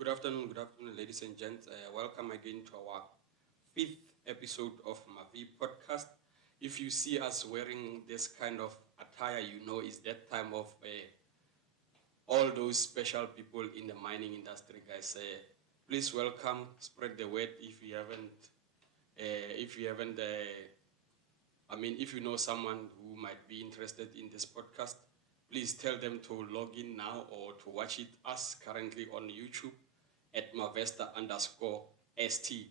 Good afternoon, ladies and gents. Welcome again to our fifth episode of Mavi podcast. If you see us wearing this kind of attire, you know it's that time of all those special people in the mining industry, guys. Please welcome, spread the word if you haven't, if you know someone who might be interested in this podcast, please tell them to log in now or to watch us currently on YouTube at Mavesta_ST.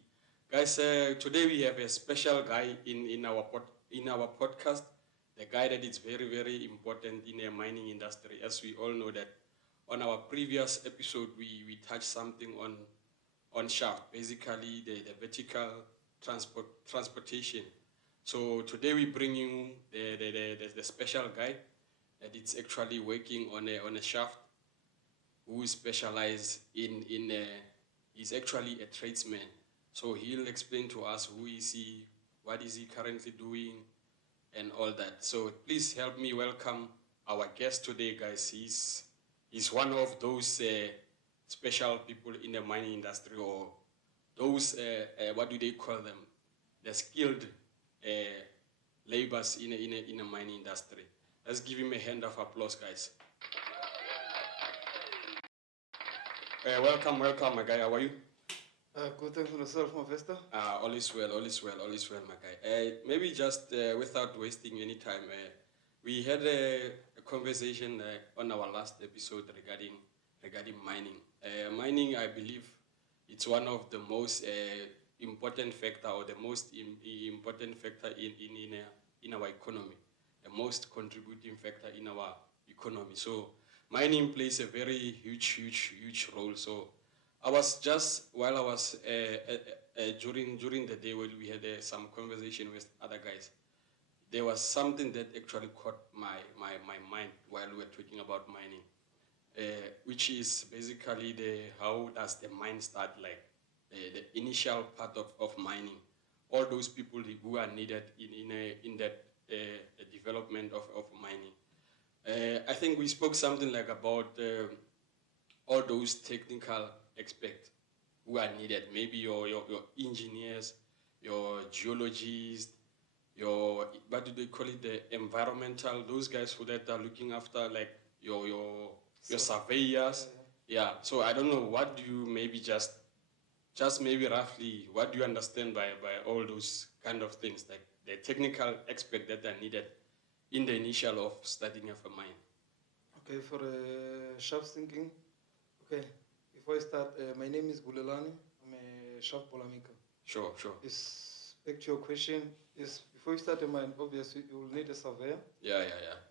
Guys, today we have a special guy in our podcast, the guy that is very, very important in the mining industry. As we all know that on our previous episode, we touched something on shaft, basically the vertical transportation. So today we bring you the special guy that is actually working on a shaft, who is specialized he's actually a tradesman. So he'll explain to us who is he, what is he currently doing, and all that. So please help me welcome our guest today, guys. He's one of those special people in the mining industry, or those, what do they call them? The skilled laborers in a mining industry. Let's give him a hand of applause, guys. Welcome, my guy. How are you? Good, thanks for yourself, Mavesta. All is well, my guy. Maybe just without wasting any time, we had a conversation on our last episode regarding mining. Mining, I believe, it's one of the most important factor, or the most important factor in our economy, the most contributing factor in our economy. So mining plays a very huge role. So I was just, while I was during the day when we had some conversation with other guys, there was something that actually caught my mind while we were talking about mining, which is basically how does the mine start, like the initial part of mining, all those people who are needed in that development of mining. I think we spoke something like about all those technical aspects who are needed. Maybe your engineers, your geologists, your, what do they call it, the environmental, those guys who that are looking after, like your surveyors. Yeah. So I don't know, what do you maybe just maybe roughly, what do you understand by all those kind of things, like the technical aspect that are needed in the initial of starting of a mine? Okay, for shaft sinking. Okay, before I start, my name is BULELANI. I'm a shaft Boilermaker. Sure. Back to your question, is before you start a mine, obviously you will need a surveyor. Yeah.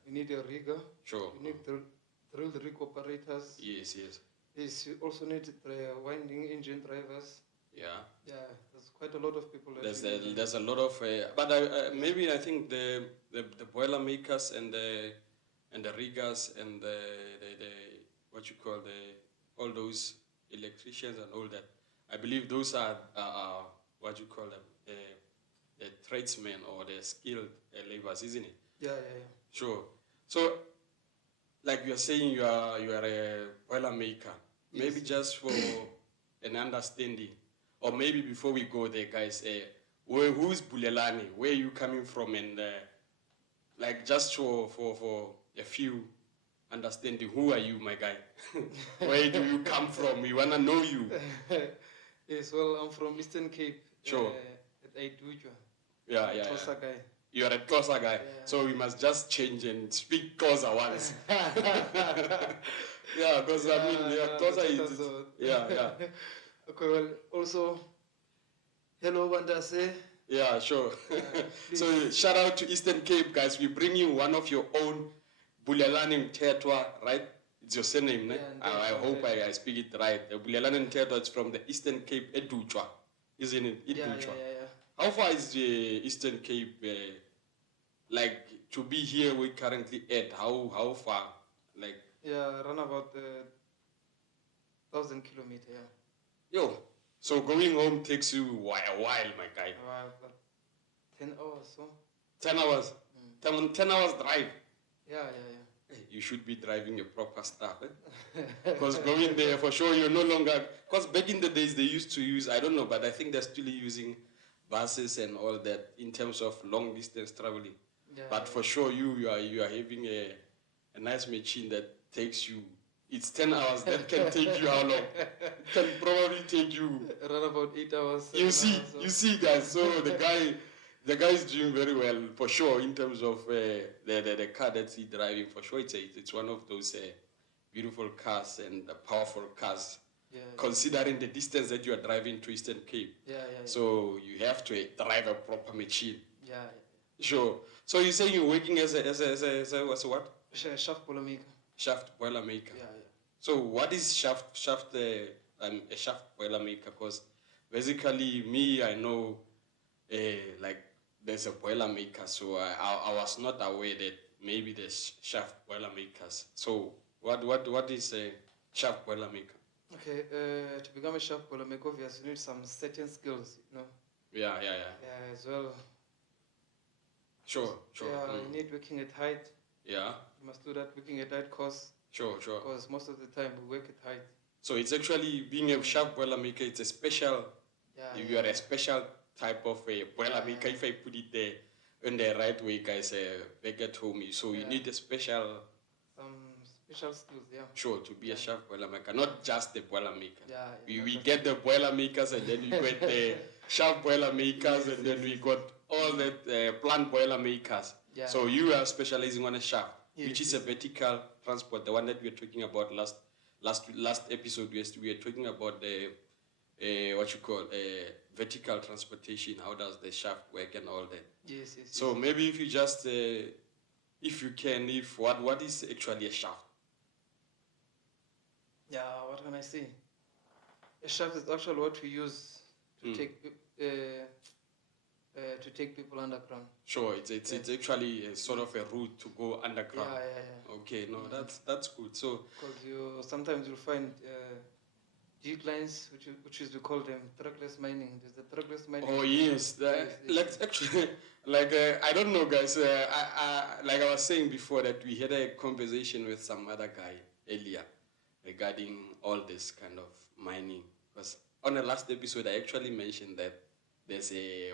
You need a rigger. Sure. You need drill rig operators. Yes. Yes, you also need winding engine drivers. Yeah, there's quite a lot of people. There's a lot of, but maybe I think the boiler makers and the riggers and the what you call all those electricians and all that. I believe those are what you call them, the tradesmen or the skilled laborers, isn't it? Yeah. Sure. So, like you are saying, you are a boiler maker. Yes. Maybe just for an understanding. Or maybe before we go there, guys, who's BULELANI? Where are you coming from? And like just for a few understanding, who are you, my guy? Where do you come from? We want to know you. Yes, well, I'm from Eastern Cape. Sure. At Aidujwa. Yeah. Xhosa guy. You are a Xhosa guy. Yeah. So we must just change and speak Xhosa once. Yeah, because Xhosa is... Yeah. Okay, well, also, hello, Bandase. Yeah, sure. So, shout out to Eastern Cape, guys. We bring you one of your own, BULELANI NTETO, right? It's your surname, yeah, I hope I speak it right. BULELANI NTETO, it's from the Eastern Cape, Edujwa, isn't it? Yeah. How far is the Eastern Cape, like, to be here we currently at? How far? Like? Yeah, around about 1,000 kilometers, yeah. Yo, so going home takes you a while, my guy. 10 hours, so. 10 hours? 10 hours drive? Yeah. Hey, you should be driving your proper stuff, eh? Because going there, for sure, you're no longer... Because back in the days, they used to use, I don't know, but I think they're still using buses and all that in terms of long distance traveling. Yeah, but for sure, you are having a nice machine that takes you... It's 10 hours. That can take you how long? It can probably take you... Around about 8 hours. You see, guys. So the guy is doing very well for sure in terms of the car that he's driving. For sure, it's one of those beautiful cars and powerful cars. Yeah, considering the distance that you are driving to Eastern Cape. Yeah. So you have to drive a proper machine. Yeah. Sure. So you say you're working as a what? Shaft Boilermaker. Shaft Boilermaker. Yeah. So what is a shaft Boilermaker? Because basically me, I know like there's a Boilermaker, so I was not aware that maybe there's shaft Boilermakers. So what is a shaft Boilermaker? Okay, to become a shaft Boilermaker, obviously you need some certain skills, you know. Yeah, as well. Sure. Yeah, you need working at height. Yeah. You must do that working at height course. Sure. Because most of the time we work at height. So it's actually being a shaft Boilermaker. It's a special. You are a special type of a Boilermaker. If I put it there in the right way, guys, back at home. So you need a special. Some special skills, yeah. Sure, to be a shaft Boilermaker, not just the Boilermaker. Yeah. We get the Boilermakers, and then we got the shaft Boilermakers, and then we got all the plant Boilermakers. Yeah. So you are specializing on a shaft, which is a vertical transport, the one that we were talking about last episode. We were talking about the vertical transportation. How does the shaft work and all that? Yes. So maybe if you just what is actually a shaft? Yeah, what can I say? A shaft is actually what we use to take people underground. Sure, it's actually a sort of a route to go underground. Yeah. Okay, no, that's good. So because sometimes you'll find declines, which is we call them trackless mining. There's the trackless mining. Oh yes, let's actually I don't know, guys. Like I was saying before that we had a conversation with some other guy earlier regarding all this kind of mining. Because on the last episode, I actually mentioned that there's a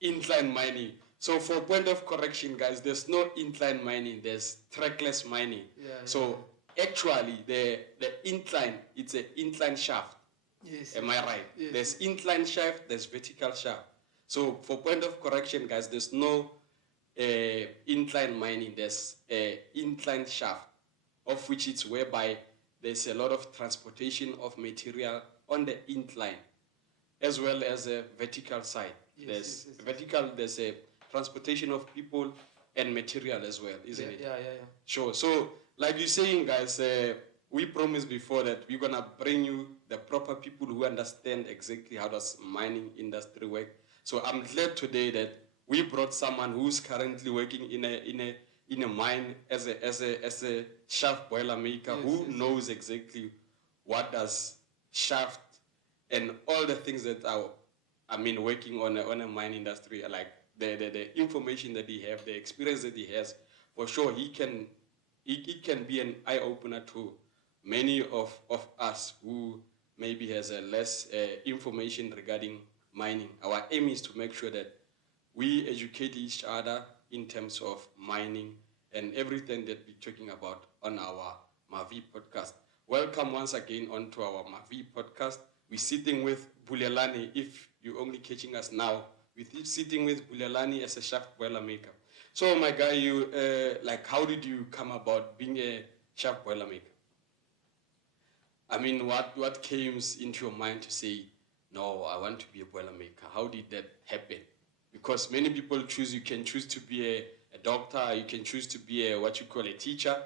incline mining. So for point of correction, guys, there's no incline mining. There's trackless mining. So actually, the incline, it's an incline shaft. Yes. Am I right? Yes. There's incline shaft. There's vertical shaft. So for point of correction, guys, there's no incline mining. There's incline shaft, of which it's whereby there's a lot of transportation of material on the incline, as well as a vertical side. There's a transportation of people and material as well, isn't it? Yeah. Sure. So, like you're saying, guys, we promised before that we're gonna bring you the proper people who understand exactly how does mining industry work. So I'm glad today that we brought someone who's currently working in a mine as a shaft Boilermaker who knows exactly what does shaft and all the things that are, working on a mine industry, like the information that he have, the experience that he has. For sure, it can be an eye opener to many of us who maybe has a less information regarding mining. Our aim is to make sure that we educate each other in terms of mining and everything that we're talking about on our Mavi podcast. Welcome once again onto our Mavi podcast. We're sitting with BULELANI. If you're only catching us now, we're sitting with BULELANI as a shaft Boilermaker. So my guy, you how did you come about being a shaft Boilermaker? What came into your mind to say, no, I want to be a Boilermaker? How did that happen? Because many people you can choose to be a doctor, you can choose to be a teacher.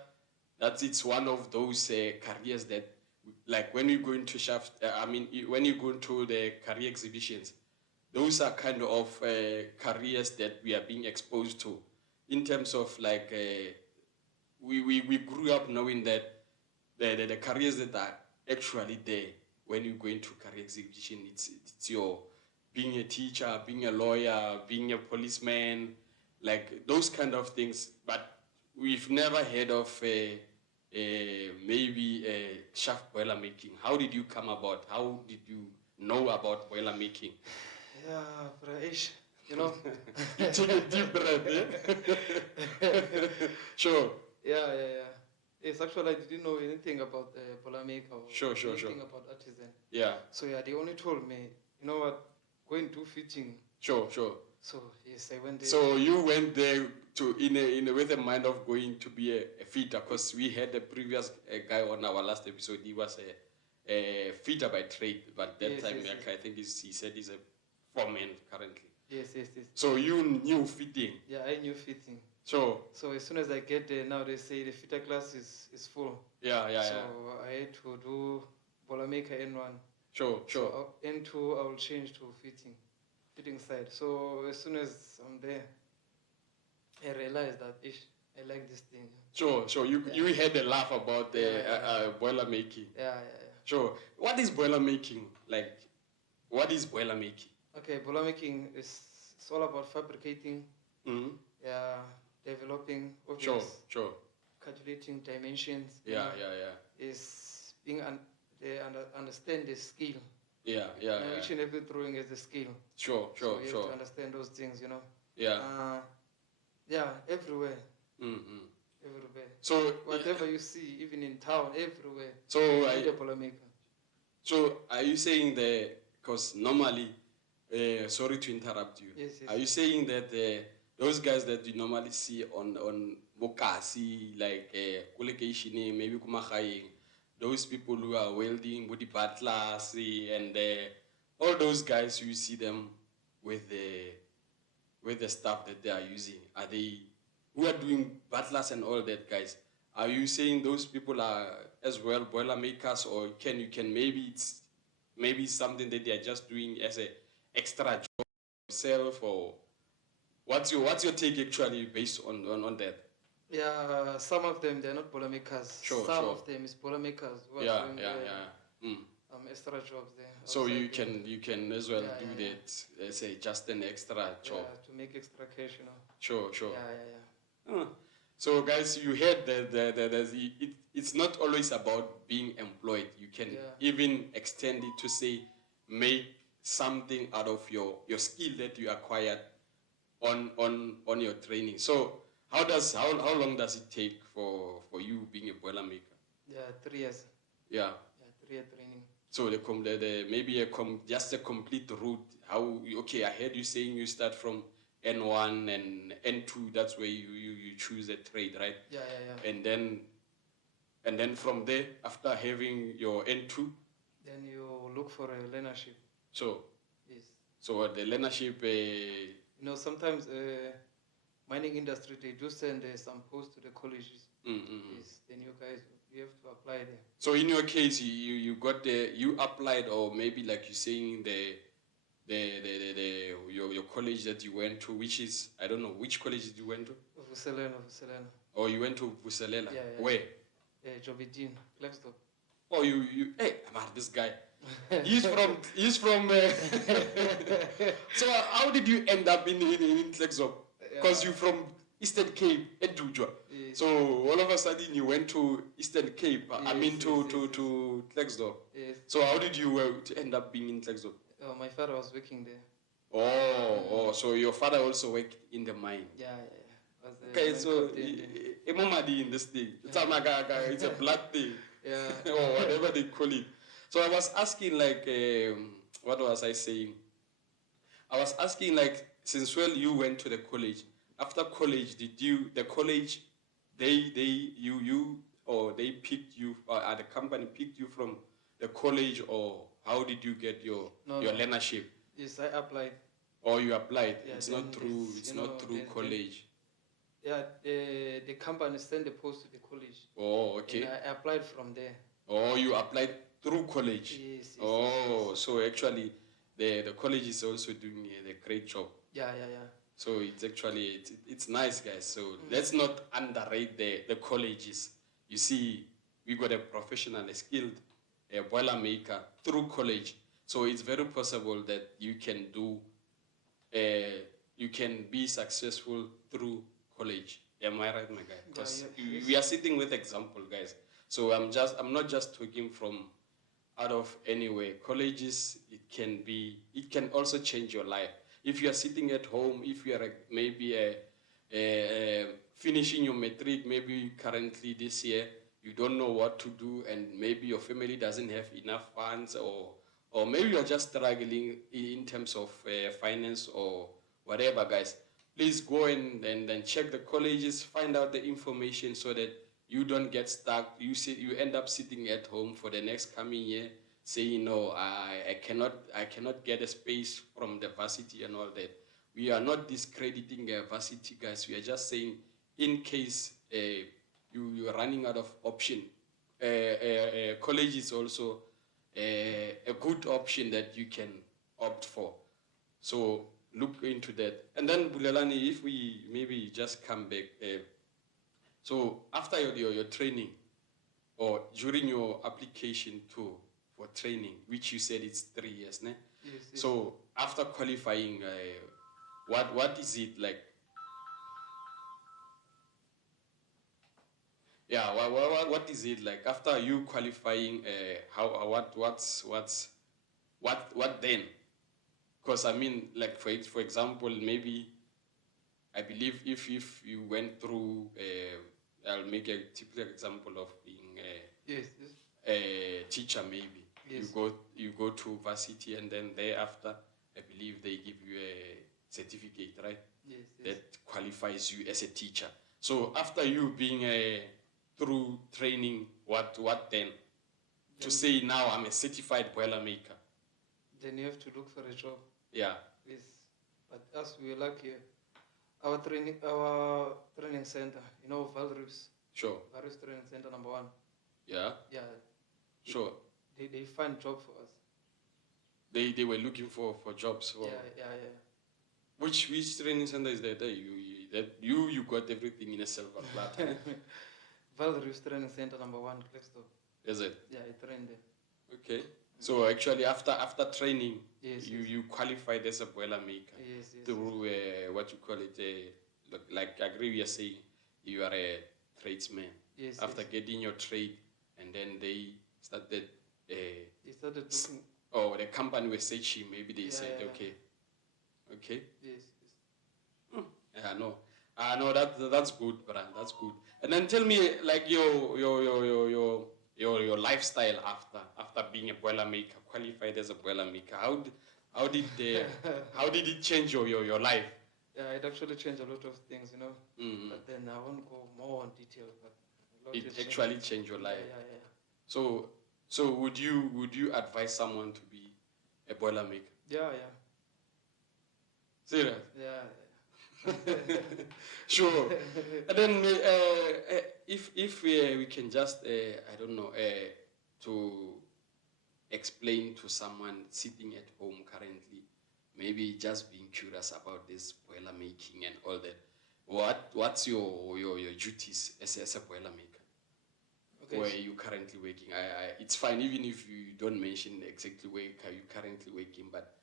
It's one of those careers that, like when you go into shaft, when you go into the career exhibitions, those are kind of careers that we are being exposed to. In terms of we grew up knowing that the careers that are actually there when you go into career exhibition, it's your being a teacher, being a lawyer, being a policeman, like those kind of things. But we've never heard of maybe shaft boiler making. How did you come about? How did you know about boiler making? Yeah, Braish, you know. You take a deep breath, yeah? Sure. Yeah. Yes, actually, I didn't know anything about Boilermaker or Sure. anything about artisan. Yeah. So yeah, they only told me, you know what, go and do fitting. Sure. So yes, I went there. So you went there to in a with a mind of going to be a fitter, because we had a previous guy on our last episode. He was a fitter by trade, but that Yes, time yes. I think he said he's a foreman currently. Yes. So you knew fitting. Yeah, I knew fitting. So as soon as I get there, now they say the fitter class is full. yeah. So I had to do Boilermaker N1. Sure. So N2 I will change to fitting side. So as soon as I'm there, I realized that I like this thing. Sure. You had a laugh about the boiler making. Yeah. Sure. What is boiler making? Like, what is boiler making? Okay, boiler making is it's all about fabricating. Mm-hmm. Yeah, developing. Sure. Calculating dimensions. Yeah. Is being understand the skill. Yeah. Each and every drawing is a skill. Sure. So you have to understand those things, you know. Yeah. Everywhere. Mm-hmm. Everywhere. So whatever you see, even in town, everywhere. So a Boilermaker. So are you saying that, because normally, sorry to interrupt you. Yes. Are you saying that those guys that you normally see on Bokasi, like Kulekeshini, maybe Kumakaing, those people who are welding, body butlers, and all those guys, you see them with the stuff that they are using, are they, who are doing butlers and all that, guys? Are you saying those people are as well boiler makers, or you can maybe it's maybe something that they are just doing as a extra job yourself, or what's your take actually based on that? Yeah, some of them they're not Boilermakers. Some of them is Boilermakers. Yeah. Extra jobs there. So you can as well do that, say just an extra job. Yeah, to make extra cash, you know. Sure. Yeah. So guys, you heard that it's not always about being employed. You can even extend it to say make something out of your skill that you acquired on your training. So how long does it take for you being a Boilermaker? Yeah, 3 years. Yeah. 3-year training. So maybe just a complete route. I heard you saying you start from N1 and N2. That's where you choose a trade, right? Yeah. And then from there, after having your N2, then you look for a learnership. So yes. So the learnership. Sometimes mining industry they do send some posts to the colleges. Yes. Then you have to apply there. So in your case, you applied, or maybe like you're saying your college that you went to, which is, I don't know, which college did you went to? Vuselena. Oh, you went to Vuselela? Yeah. Where? Jobidin, Flagstop. Oh, hey, this guy. He's from. So how did you end up in Flagstop? Because you're from Eastern Cape, Edujwa. Yes. So all of a sudden you went to Eastern Cape. Yes, to Flagstop. Yes. So how did you end up being in Flagstop? My father was working there. Oh, so your father also worked in the mine. Yeah. Okay, so Imamadi in this thing. It's a black thing. Yeah. Or whatever they call it. So I was asking, like, what was I saying? I was asking, like, since you went to the college, after college, they picked you, or the company picked you from the college, or how did you get your learnership? Yes, I applied. Or you applied? Yeah, it's not through college. Yeah, the company sent the post to the college. Oh, okay. And I applied from there. Oh, you applied through college? Yes. So actually, the college is also doing a great job. Yeah. So it's actually, it's nice, guys. So let's not underrate the colleges. You see, we got a professional, a skilled Boilermaker through college. So it's very possible that you can be successful through college. Am I right, my guy? Because yes. we are sitting with example, guys. So I'm not just talking from out of anywhere. Colleges, it can also change your life. If you are sitting at home, if you are maybe finishing your matric, maybe currently this year, you don't know what to do, and maybe your family doesn't have enough funds, or maybe you're just struggling in terms of finance or whatever, guys. Please go and check the colleges, find out the information so that you don't get stuck. You end up sitting at home for the next coming year saying, no, I cannot get a space from the varsity and all that. We are not discrediting varsity, guys. We are just saying, in case you're running out of option, college is also a good option that you can opt for. So look into that. And then, Bulelani, if we maybe just come back, so after your training, or during your application for training, which you said it's 3 years, ne? Yes. So after qualifying, what is it like? Yeah, what is it like after you qualifying? What then? Because I mean, like for example, maybe I believe if you went through, I'll make a typical example of being a teacher. Maybe you go to varsity, and then thereafter, I believe they give you a certificate, right? Yes. That qualifies you as a teacher. So after you being through training, what then? To say now I'm a certified Boilermaker. Then you have to look for a job. Yeah. Yes. But as we are lucky, our training center, Vaal Reefs. Sure. Vaal Reefs Training Center number 1. Yeah. Yeah. Sure. They find job for us. They were looking for jobs. For Yeah. Which training center is that? You got everything in a silver platter. Vaal Reefs Training Center number 1, Clifton. Is it? Yeah, I trained there. Okay. So actually, after training, you qualified as a Boilermaker. Yes. Through what you call it, like I agree we are saying, you are a tradesman. Yes. After getting your trade, and then they started. They started looking. Oh, the company was searching. Maybe they said, okay. Yes. Yeah, no. No, that's good, Brian. That's good. And then tell me, like your lifestyle after being a Boilermaker, qualified as a Boilermaker. How did it change your life? Yeah, it actually changed a lot of things, Mm-hmm. But then I won't go more on detail. But It actually changed your life. Yeah. So would you advise someone to be a Boilermaker? Yeah. Serious? Yeah. Sure. And then if we can just I don't know, to explain to someone sitting at home currently, maybe just being curious about this boiler making and all that. What's your duties as a Boilermaker? Okay. Where are you currently working? It's fine even if you don't mention exactly where are you currently working, but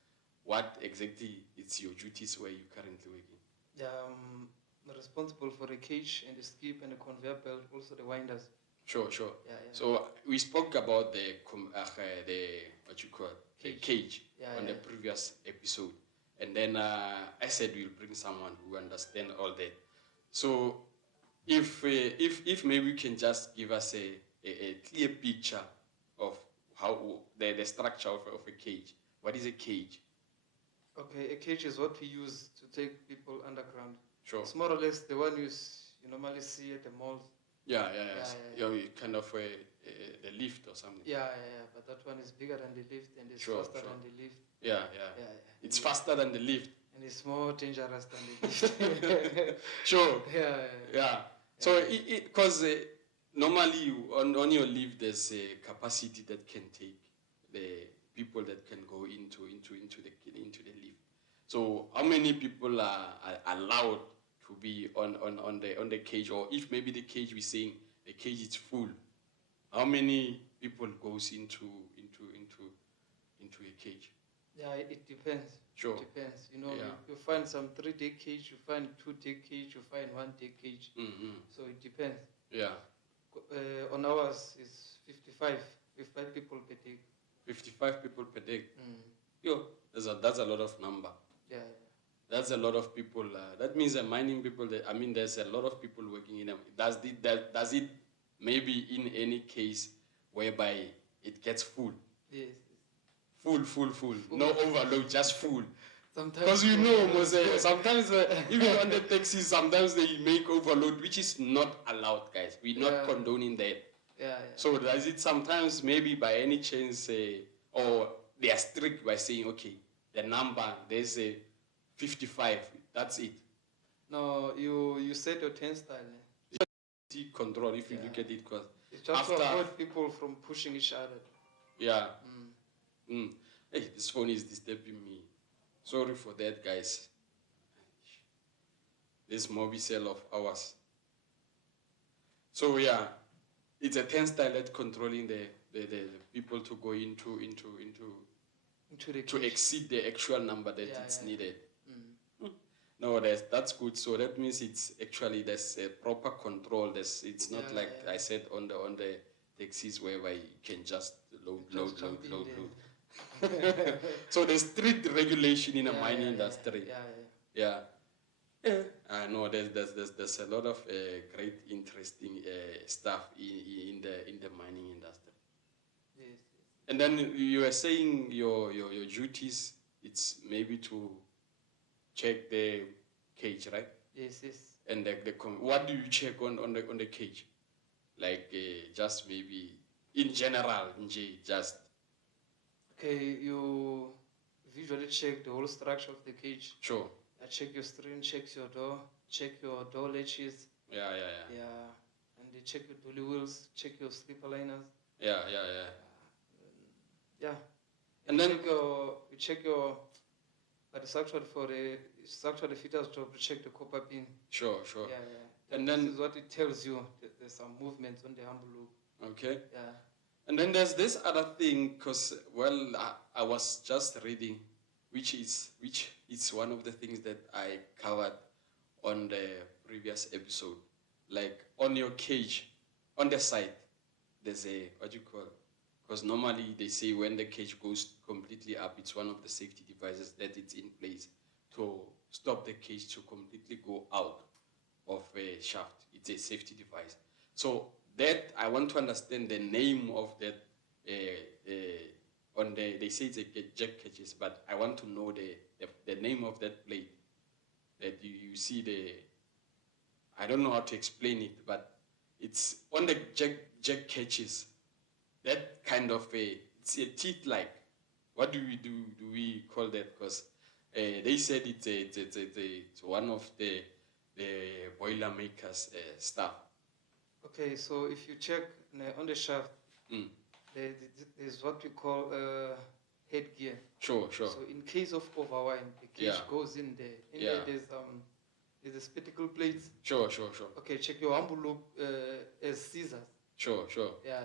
what exactly is your duties where you currently working? Yeah, I'm responsible for the cage and the skip and the conveyor belt, also the winders. Sure. Yeah. So we spoke about the what you call cage on the previous episode, and then I said we'll bring someone who understands all that. So if maybe you can just give us a clear picture of how the structure of a cage. What is a cage? Okay, a cage is what we use to take people underground. Sure. It's more or less the one you normally see at the malls. Yeah. Kind of a lift or something. Yeah. But that one is bigger than the lift and it's faster than the lift. Yeah. It's faster than the lift. And it's more dangerous than the lift. Sure. Yeah. So because normally on your lift there's a capacity that can take the people that can go into the lift. So how many people are allowed to be on the cage, or if maybe the cage we're saying the cage is full, how many people goes into a cage? Yeah, it depends. Sure. Depends. You know, Yeah. you find some 3-day cage, you find 2-day cage, you find 1-day cage. So it depends. Yeah. On ours is 55 people per day. 55 people per day. Yo, that's a lot of number. Yeah. That's a lot of people. That means mining people. There's a lot of people working in them. Does it maybe in any case whereby it gets full? Yes. Full. No overload, just full. Sometimes Because sometimes even on the taxis, sometimes they make overload, which is not allowed, guys. We're not condoning that. Yeah. So does it sometimes maybe by any chance, or they are strict by saying, okay, the number, there's a 55, that's it. No, you set your turnstile. Control, if you look at it, because it's just to avoid people from pushing each other. Yeah. Hey, this phone is disturbing me. Sorry for that, guys. This movie cell of ours. So yeah, it's a turnstile that's controlling the people to go into the to exceed the actual number that it's needed. No, that's good. So that means it's actually there's a proper control. It's not like I said on the taxis where you can just load. So there's strict regulation in the mining industry. Yeah. I know there's a lot of great interesting stuff in the mining industry. Yes. And then you were saying your duties, it's maybe to check the cage, right? Yes. And what do you check on the cage? Like just maybe in general, just. Okay, you visually check the whole structure of the cage. Sure. Check your string, check your door, check your door latches. Yeah. And they check your dolly wheels, check your slipper liners. Yeah. And then you check your, but it's actually fitter's job to check the copper pin. Sure. Yeah. And this then is what it tells you. There's some movements on the envelope. Okay. Yeah. And then there's this other thing, because I was just reading, which is one of the things that I covered on the previous episode. Like on your cage, on the side, there's a because normally they say when the cage goes completely up, it's one of the safety devices that it's in place to stop the cage to completely go out of a shaft. It's a safety device. So that I want to understand the name of that. They say it's a jack catches, but I want to know the name of that plate that you see I don't know how to explain it, but it's on the jack catches. That kind of it's a teeth like. What do we call that? Because they said it's one of the Boilermaker's stuff. Okay, so if you check on the shaft, there's what we call headgear. Sure. So in case of overwind, the cage goes in there. There, there's a spectacle plates. Sure. Okay, check your envelope as scissors. Sure. Yeah.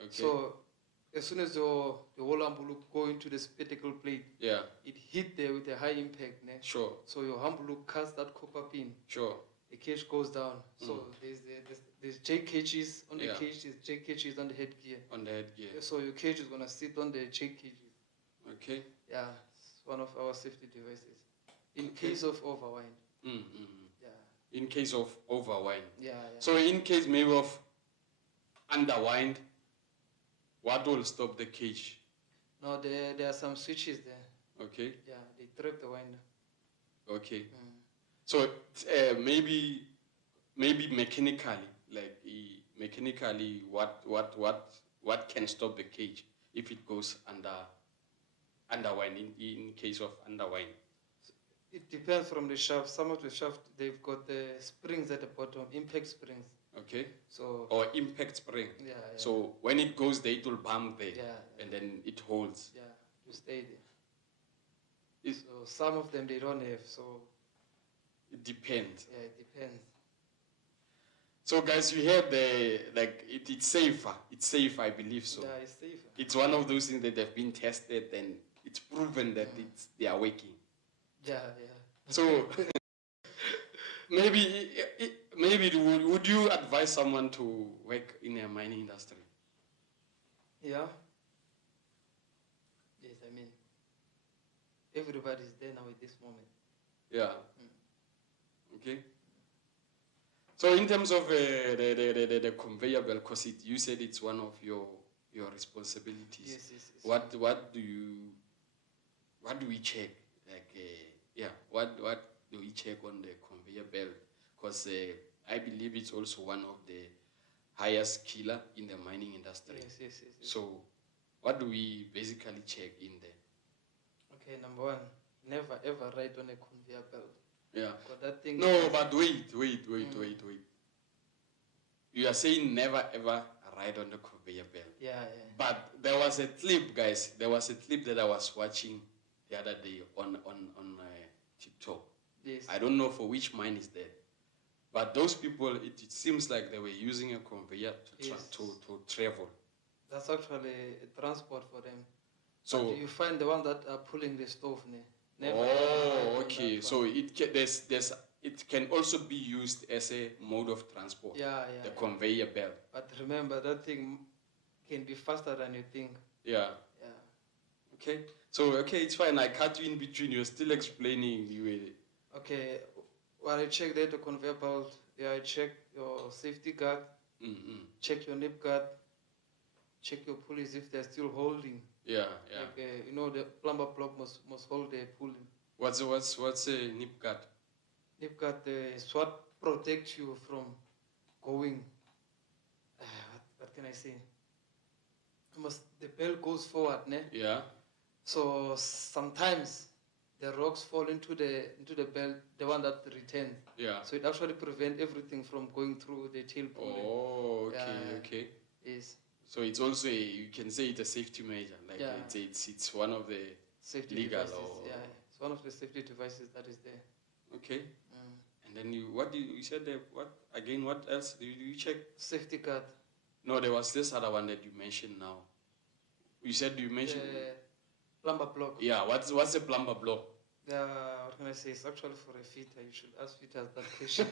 Okay. So as soon as the whole envelope go into the spectacle plate, it hit there with a high impact. Ne? Sure. So your envelope cuts that copper pin. Sure. The cage goes down. So there's J cages on the cage, there's J cages on the headgear. So your cage is gonna sit on the J cages. Okay. Yeah, it's one of our safety devices. In case of overwind. Yeah. In case of overwind. Yeah. So in case maybe of underwind, what will stop the cage? No, there are some switches there. Okay. Yeah, they trap the winder. Okay. So maybe mechanically, what can stop the cage if it goes underwind in case of underwind? It depends from the shaft. Some of the shaft they've got the springs at the bottom, impact springs. Okay. So or impact spring. Yeah. So when it goes there, it will bump there. Yeah. And then it holds. Yeah, to stay there. So some of them they don't have. So it depends. Yeah, it depends. So guys, you heard it's safer. It's safe, I believe so. Yeah, it's safer. It's one of those things that have been tested and it's proven that they are working. Yeah. So maybe would you advise someone to work in a mining industry? Yeah. Yes, I mean, everybody's there now at this moment. Yeah. Okay. So in terms of the conveyor belt, because you said it's one of your responsibilities. Yes. What do we check? Like what do we check on the conveyor belt? Because I believe it's also one of the highest killer in the mining industry. Yes. So what do we basically check in there? Okay, number one, never ever ride on a conveyor belt. Yeah. That thing. No, but wait. You are saying never ever ride on the conveyor belt. Yeah. But there was a clip, guys. There was a clip that I was watching the other day on TikTok. Yes. I don't know for which mine is that. But those people, it seems like they were using a conveyor to travel. That's actually a transport for them. So but you find the one that are pulling the stove. Never okay. So it can also be used as a mode of transport. Yeah. The conveyor belt. But remember, that thing can be faster than you think. Yeah. Okay. So it's fine. I cut you in between. You're still explaining. Okay. Well, I check the conveyor belt. Yeah, I check your safety guard. Check your nip guard. Check your pulleys if they're still holding. Yeah. Like, the plumber block must hold the pulley. What's a nip guard? Nip guard is what protects you from going. What can I say? The belt goes forward, ne? Yeah. So sometimes the rocks fall into the belt, the one that returns. Yeah. So it actually prevents everything from going through the tail pulley. Oh, okay. Yes. So it's also you can say it's a safety measure. Like it's one of the safety legal devices. or It's one of the safety devices that is there. Okay. And then you said what again? What else do you check? Safety guard. No, there was this other one that you mentioned now. You mentioned plumber block. Yeah, what's a plumber block? What can I say? It's actually for a fitter. You should ask fitters that question.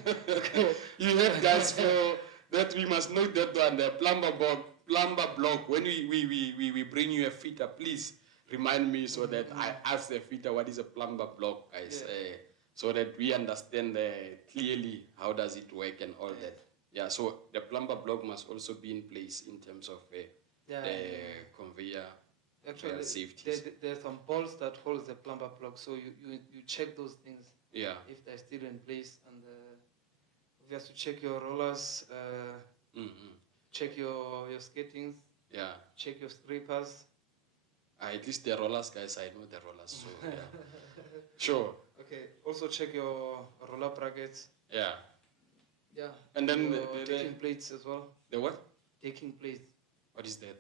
You heard, guys, for that we must note that one, the plumber block. When we bring you a fitter, please remind me so that I ask the fitter what is a plumber block, guys, so that we understand clearly how does it work and all that. Yeah, so the plumber block must also be in place in terms of the conveyor. Actually, safety. There's some bolts that hold the plumber block, so you check those things. Yeah. If they're still in place, and you have to check your rollers, check your skatings. Yeah. Check your strippers. At least the rollers, guys. I know the rollers, so yeah. Sure. Okay. Also check your roller brackets. Yeah. Yeah. And then the taking plates as well. The what? Taking plates. What is that now?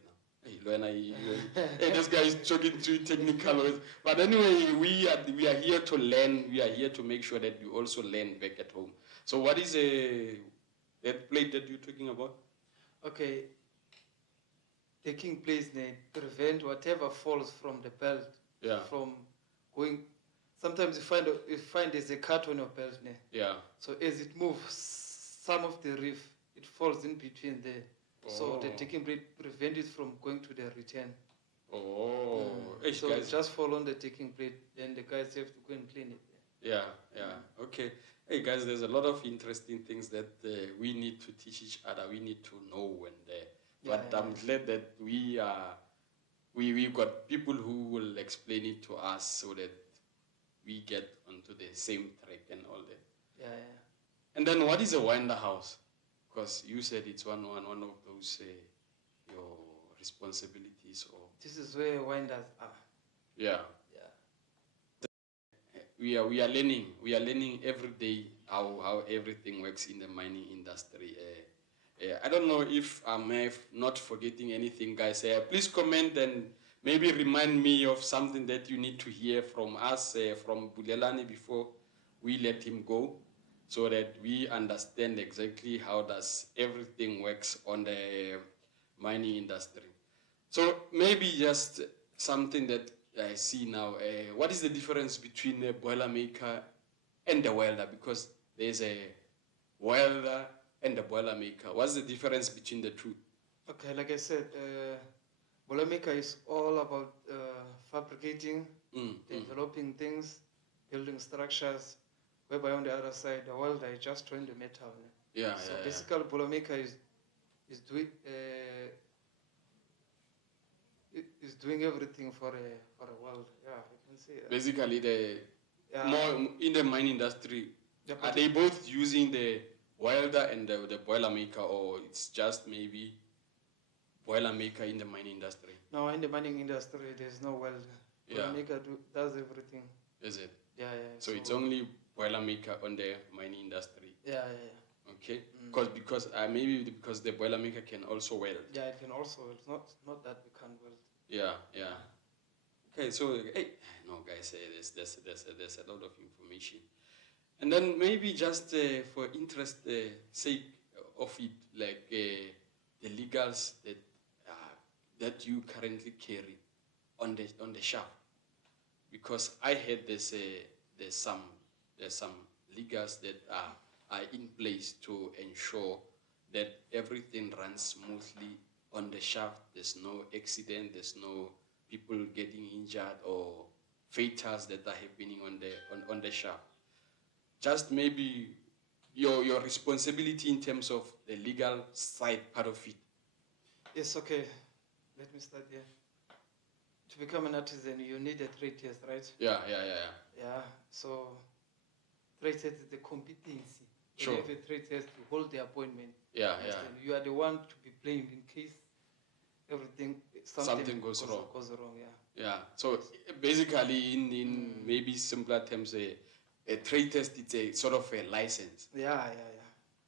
Hey, Luana, hey, this guy is talking too technical. But anyway, we are here to learn. We are here to make sure that you also learn back at home. So what is that plate that you're talking about? Okay. Taking plates, prevent whatever falls from the belt from going. Sometimes you find there's a cut on your belt. Yeah. So as it moves, some of the reef, it falls in between there. So the taking plate prevent it from going to the return. So guys, just fall on the taking plate, then the guys have to go and clean it. Yeah. Okay. Hey guys, there's a lot of interesting things that we need to teach each other. We need to know but I'm glad that we've got people who will explain it to us so that we get onto the same track and all that. Yeah. And then what is a winder house? Because you said it's one of those your responsibilities. Or this is where winders are. Yeah. We are learning. We are learning every day how everything works in the mining industry. I don't know if I'm not forgetting anything, guys. Please comment and maybe remind me of something that you need to hear from us, from BULELANI, before we let him go, so that we understand exactly how does everything works on the mining industry. So maybe just something that I see now. What is the difference between a Boilermaker and the welder? Because there's a welder and a Boilermaker. What's the difference between the two? Okay, like I said, Boilermaker is all about fabricating, developing things, building structures, whereby on the other side, the welder is just throwing the metal. Yeah. So basically, Boilermaker is doing everything for a weld. Yeah, you can say. Basically, more in the mine industry, are they both using the welder and the Boilermaker, or it's just maybe Boilermaker in the mining industry? No, in the mining industry, there's no welder. Boilermaker does everything. Is it? Yeah. So it's only Boilermaker on the mining industry. Yeah. Okay. Because the Boilermaker can also weld. Yeah, it can also. It's not that we can't weld. Yeah. Okay, so no, guys, there's a lot of information, and then maybe just for interest sake of it, like the legals that you currently carry on the shaft, because I heard there's some legals that are in place to ensure that everything runs smoothly on the shaft. There's no accident, there's no people getting injured or fatals that are happening on the shaft. Just maybe your responsibility in terms of the legal side part of it. Yes, okay. Let me start here. To become an artisan, you need a trade test, right? Yeah. Yeah, so trade test is the competency. Sure. You have a trade test to hold the appointment. Yeah. You are the one to be blamed in case something goes wrong. Yeah. So basically, in maybe simpler terms, a trade test, it's a sort of a license. Yeah.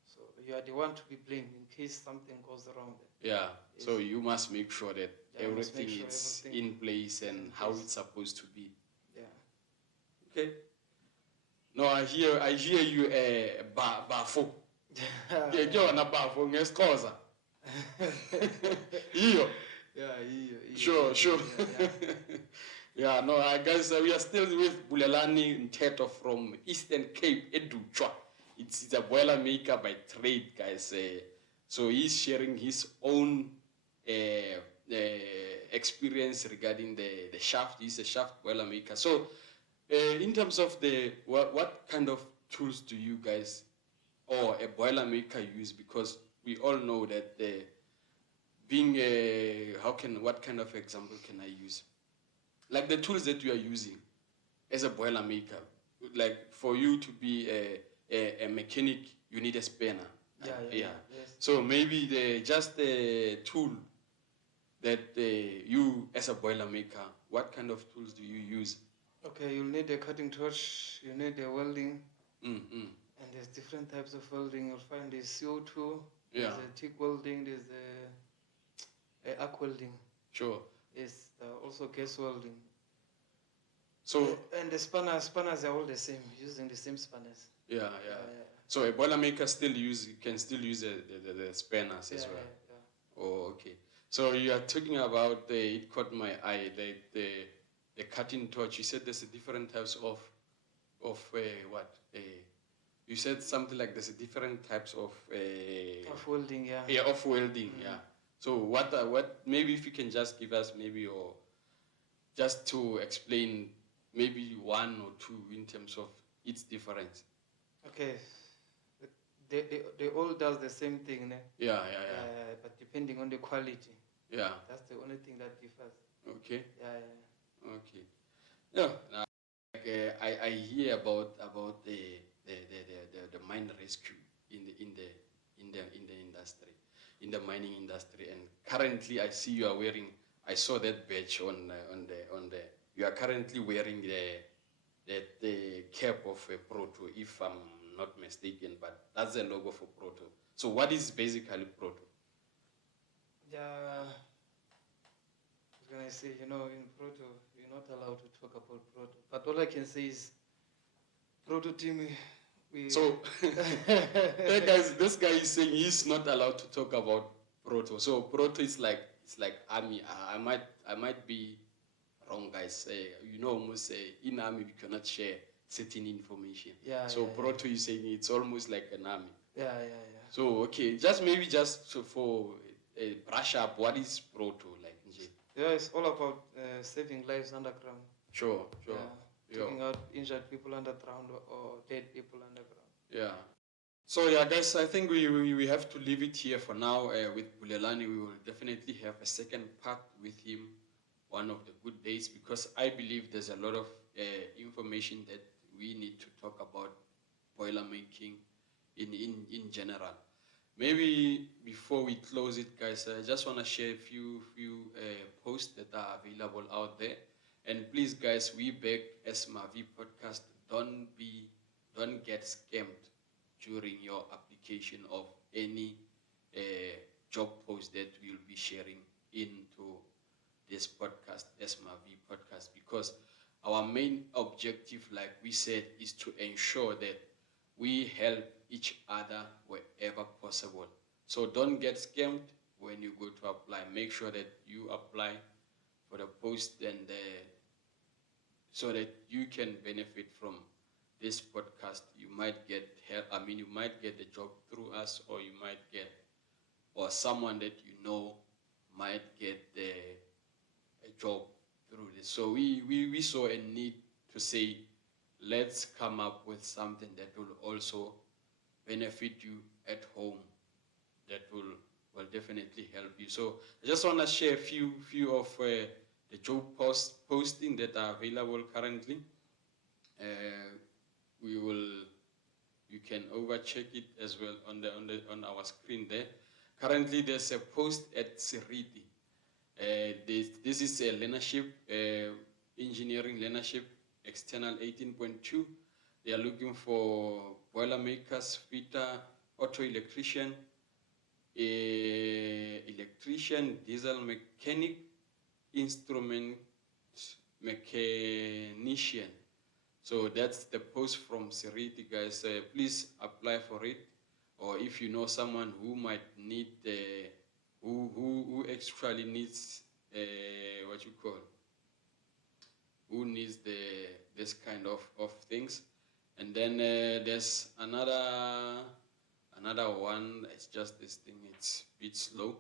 So you are the one to be blamed in case something goes wrong. Yeah. Yes. So you must make sure that everything is in place and how it's supposed to be. Yeah. Okay. No, I hear you bafo. Yeah, na bafo ngesiXhosa. Iyo. Yeah. Sure. Yeah, no, guys, we are still with BULELANI NTETO from Eastern Cape, Educhwa. It's a Boilermaker by trade, guys. So he's sharing his own experience regarding the shaft. He's a shaft Boilermaker. So in terms of what kind of tools do you guys or a Boilermaker use? Because we all know that what kind of example can I use? Like the tools that you are using as a Boilermaker, like for you to be a mechanic, you need a spanner. Yeah. Yes. So maybe just a tool that you as a Boilermaker, what kind of tools do you use? Okay, you'll need a cutting torch, you need a welding, and there's different types of welding. You'll find there's CO2, there's a TIG welding, there's a arc welding. Sure. Yes, also gas welding. So and the spanners are all the same, using the same spanners. Yeah. So a Boilermaker can still use the spanners as well. Yeah. Oh, okay. So you are talking about it caught my eye, the cutting torch. You said there's a different types of what? You said something like there's a different types of welding, yeah. Yeah, of welding, yeah. So what? Maybe if you can just give us or just to explain maybe one or two in terms of its difference. Okay. They all does the same thing, ne? Yeah. But depending on the quality. Yeah. That's the only thing that differs. Okay. Yeah. Okay. Yeah. I hear about the mine rescue in the industry, in the mining industry, and currently I see you are wearing. I saw that badge on the. You are currently wearing the cap of Proto, if I'm not mistaken, but that's the logo for Proto. So what is basically Proto? Yeah, what can I say? In Proto, you're not allowed to talk about Proto. But all I can say is, Proto team, So, this guy is saying he's not allowed to talk about Proto. So Proto is like army. I might be wrong, guys. Almost in army we cannot share certain information. Yeah. So proto, you saying it's almost like an army. Yeah. So okay, maybe for a brush up, what is proto like? Yeah, it's all about saving lives underground. Sure. Yeah. Taking out injured people underground or dead people underground. Yeah. So yeah, guys, I think we have to leave it here for now. With BULELANI, we will definitely have a second part with him one of the good days, because I believe there's a lot of information that we need to talk about boiler making in general. Maybe before we close it, guys, I just want to share a few posts that are available out there. And please, guys, we beg as Mavi Podcast, don't get scammed during your application of any job post that we'll be sharing into this podcast, SMAV podcast, because our main objective, like we said, is to ensure that we help each other wherever possible. So don't get scammed when you go to apply. Make sure that you apply for the post, and so that you can benefit from this podcast. You might get help. You might get the job through us, or you might get, or someone that you know might get a job through this. So we saw a need to say, let's come up with something that will also benefit you at home, that will definitely help you. So I just want to share a few of the job posting that are available currently. You can overcheck it as well on our screen there. Currently, there's a post at Siriti. This is a learnership, engineering learnership, external 18.2. They are looking for boilermakers, fitter, auto electrician, diesel mechanic, instrument mechanician. So that's the post from Siriti, guys. Please apply for it, or if you know someone who might need who actually needs who needs this kind of things. And then there's another one. It's just this thing, it's a bit slow.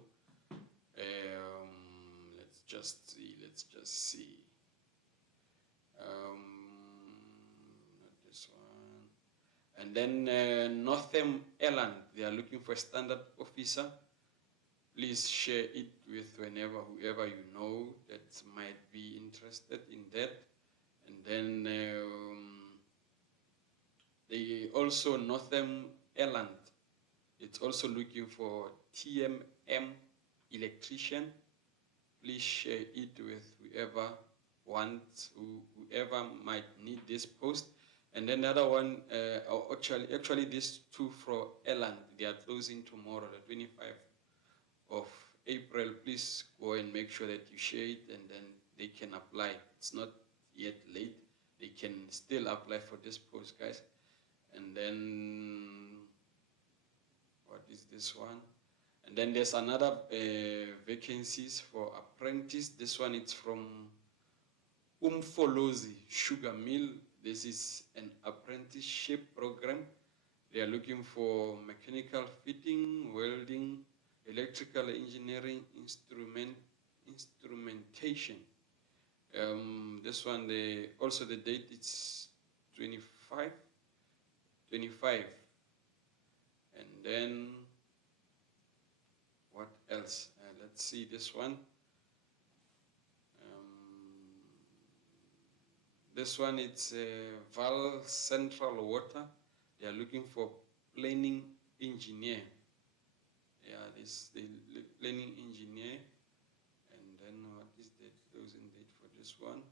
Let's just see. Not this one. And then Northern Ireland, they are looking for a standard officer. Please share it with whoever you know that might be interested in that. And then they also, Northern Ireland, it's also looking for TMM electrician. Please share it with whoever wants, whoever might need this post. And then the other one, actually these two for Ireland, they are closing tomorrow, the 25th of April. Please go and make sure that you share it, and then they can apply. It's not yet late. They can still apply for this post, guys. And then what is this one? And then there's another vacancies for apprentice. This one, it's from Umfolozi Sugar Mill. This is an apprenticeship program. They are looking for mechanical fitting, welding, electrical engineering, instrumentation. This one, also the date, it's 25. And then what else? Let's see this one. This one, it's Vaal Central Water. They are looking for planning engineer. Yeah, this the planning engineer. And then what is the closing date for this one?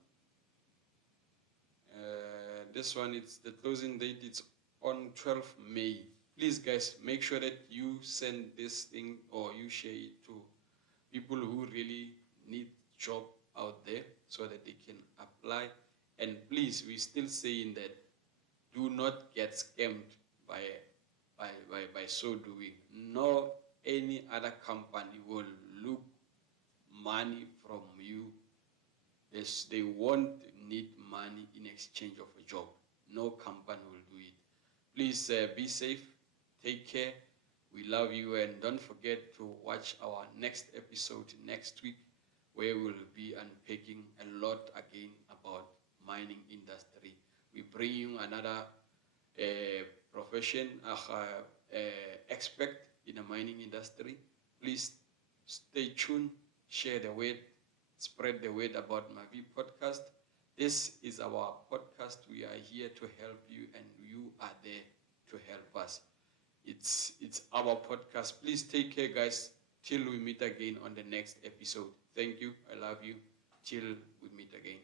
This one, it's the closing date, it's on 12th May. Please, guys, make sure that you send this thing or you share it to people who really need job out there, so that they can apply. And please, we're still saying that do not get scammed by so doing. No any other company will look money from you They won't need money in exchange of a job. No company will do it. Please be safe, take care. We love you, and don't forget to watch our next episode next week, where we'll be unpacking a lot again about mining industry. We bring you another profession, expert in the mining industry. Please stay tuned, share the word, spread the word about Mavi podcast. This is our podcast. We are here to help you, and you are there to help us. It's our podcast. Please take care, guys, till we meet again on the next episode. Thank you. I love you. Till we meet again.